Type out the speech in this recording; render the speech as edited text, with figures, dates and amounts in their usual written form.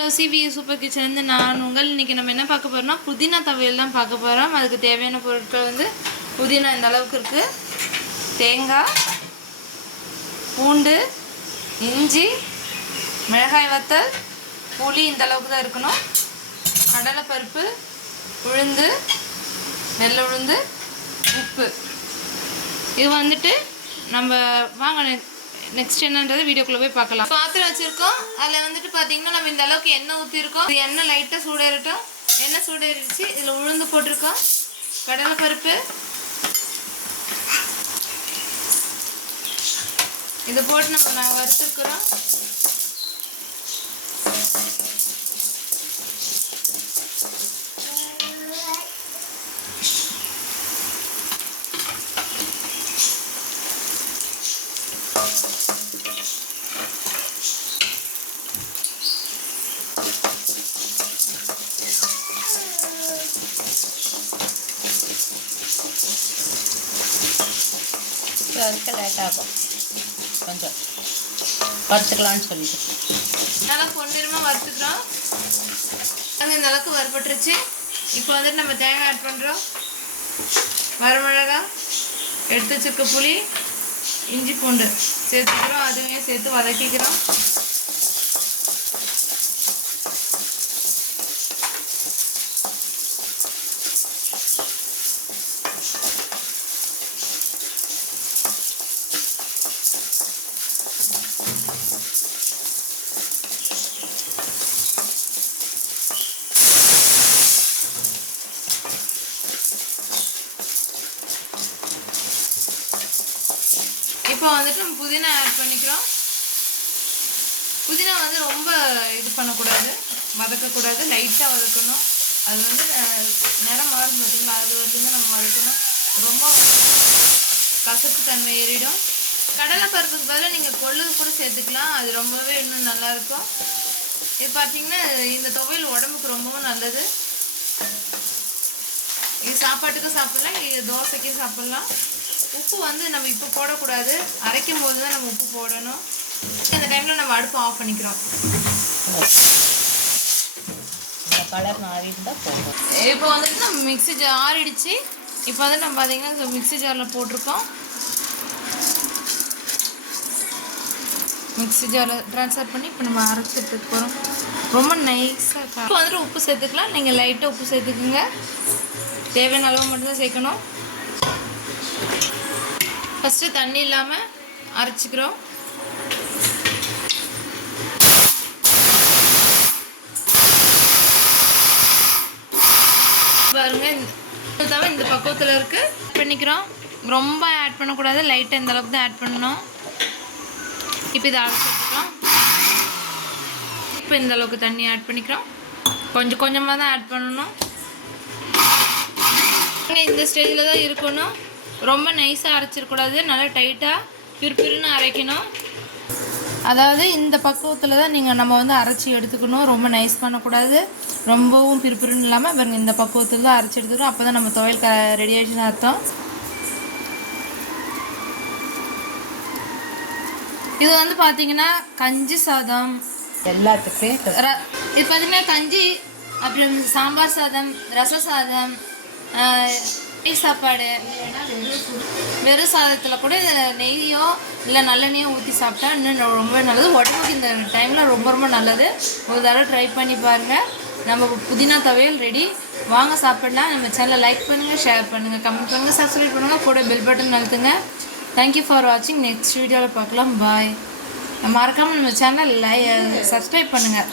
Hello CV super கிச்சன்லேருந்து நான் இன்றைக்கி நம்ம என்ன பார்க்க போகிறோம்னா புதினா துவையல் தான் பார்க்க போகிறோம். அதுக்கு தேவையான பொருட்கள் வந்து புதினா இந்த அளவுக்கு இருக்குது, தேங்காய், பூண்டு, இஞ்சி, மிளகாய் வத்தல், புளி இந்த அளவுக்கு தான் இருக்கணும், கடலைப்பருப்பு, உளுந்து, வெள்ளை உளுந்து, உப்பு. இது வந்துட்டு நம்ம வாங்க நெக்ஸ்ட் என்னன்றது வீடியோக்குள்ளே போய் பார்க்கலாம். பாத்திரம் வச்சுருக்கோம், அதில் வந்துட்டு பார்த்தீங்கன்னா நம்ம இந்த அளவுக்கு எண்ணெய் ஊற்றிருக்கோம். இது எண்ணெய் லைட்டாக சூடேறட்டும். எண்ணெய் சூடேறிடுச்சு. இதில் உளுந்து போட்டிருக்கோம், கடலைப்பருப்பு, இதை போட்டு நம்ம வறுத்துக்கிறோம். வறுக்க லேட் ஆகும், கொஞ்சம் வறுத்துக்கலான்னு சொல்லிட்டு நல்லா பொன்னிறமாக வறுத்துக்கிறோம். அங்கே இந்த அளவுக்கு வறுபட்டுருச்சு. இப்போ வந்துட்டு நம்ம தேங்காய் ஆட் பண்ணுறோம், வரமிளகாய், எடுத்து வச்சுருக்க புளி, இஞ்சி பூண்டு சேர்த்துக்கிறோம். அதுவே சேர்த்து வதக்கிக்கிறோம். இப்போ வந்துட்டு நம்ம புதினா ஆட் பண்ணிக்கிறோம். புதினா வந்து ரொம்ப இது பண்ணக்கூடாது, வதக்கக்கூடாது, லைட்டாக வதக்கணும். அது வந்து நிறம் மாறும் பார்த்தீங்களா, அது வரைக்கும் நம்ம வதக்கணும். ரொம்ப கசப்பு தன்மை ஏறிடும். கடலைப்பருப்புக்கு பதிலாக நீங்கள் கொள்ளு கூட சேர்த்துக்கலாம், அது ரொம்பவே இன்னும் நல்லாயிருக்கும். இது பார்த்தீங்கன்னா இந்த துவையல் உடம்புக்கு ரொம்பவும் நல்லது. இது சாப்பாட்டுக்கும் சாப்பிட்லாம், இது தோசைக்கும் சாப்பிட்லாம். உப்பு வந்து நம்ம இப்போ போடக்கூடாது, அரைக்கும் போது தான் நம்ம உப்பு போடணும். இந்த டைமில் நம்ம அடுப்பு ஆஃப் பண்ணிக்கிறோம். கலர் மாறிட்டு தான் போகும். இப்போ வந்துட்டு நம்ம மிக்ஸி ஜார் ஆறிடுச்சு. இப்போ வந்து நம்ம பார்த்தீங்கன்னா மிக்ஸி ஜாரில் போட்டிருக்கோம். மிக்ஸி ஜாரில் ட்ரான்ஸ்ஃபர் பண்ணி இப்போ நம்ம அரைச்சி எடுத்துக்க போகிறோம். ரொம்ப நைஸாக இருக்கும். இப்போ வந்துட்டு உப்பு சேர்த்துக்கலாம். நீங்கள் லைட்டாக உப்பு சேர்த்துக்குங்க, தேவையான அளவு மட்டும்தான் சேர்க்கணும். ஃபஸ்ட்டு தண்ணி இல்லாமல் அரைச்சிக்கிறோம். பாருங்க, இந்த பக்குவத்தில் இருக்குது. ஆட் பண்ணிக்கிறோம். ரொம்ப ஆட் பண்ணக்கூடாது, லைட்டாக இந்த அளவுக்கு தான் ஆட் பண்ணணும். இப்போ இதை அரைச்சிக்கிறோம். இப்போ இந்த அளவுக்கு தண்ணி ஆட் பண்ணிக்கிறோம். கொஞ்சம் கொஞ்சமாக தான் ஆட் பண்ணணும். இந்த ஸ்டேஜில் தான் இருக்கணும். ரொம்ப நைஸாக அரைச்சிடக்கூடாது, நல்லா டைட்டாக பிறுபிறுன்னு அரைக்கணும். அதாவது இந்த பக்குவத்தில் தான் நம்ம வந்து அரைச்சி எடுத்துக்கணும். ரொம்ப நைஸ் பண்ணக்கூடாது, ரொம்பவும் பிறுபிறுன்னு இல்லாமல் பாருங்க, இந்த பக்குவத்தில் தான் அரைச்சி எடுத்துக்கணும். அப்போ தான் நம்ம துவையல் ரெடி ஆகிடுச்சுன்னு அர்த்தம். இது வந்து பார்த்தீங்கன்னா கஞ்சி சாதம் எல்லாத்துக்குமே, இது பார்த்தீங்கன்னா கஞ்சி, அப்புறம் சாம்பார் சாதம், ரச சாதம், சாப்பாடு, வெறும் சாதத்தில் கூட நெய்யோ இல்லை நல்லெண்ணெயோ ஊற்றி சாப்பிட்டா இன்னும் ரொம்ப நல்லது. உடம்புக்கு இந்த டைமில் ரொம்ப ரொம்ப நல்லது. ஒரு தடவை ட்ரை பண்ணி பாருங்கள். நம்ம புதினா துவையல் ரெடி. வாங்க சாப்பிடலாம். நம்ம சேனலை லைக் பண்ணுங்கள், ஷேர் பண்ணுங்கள், கமெண்ட் பண்ணுங்கள், சப்ஸ்கிரைப் பண்ணுங்கள், கூட பெல் பட்டன் அழுத்துங்க. தேங்க்யூ ஃபார் வாட்சிங். நெக்ஸ்ட் வீடியோவில் பார்க்கலாம். பாய். மறக்காமல் நம்ம சேனல் சப்ஸ்கிரைப் பண்ணுங்கள்.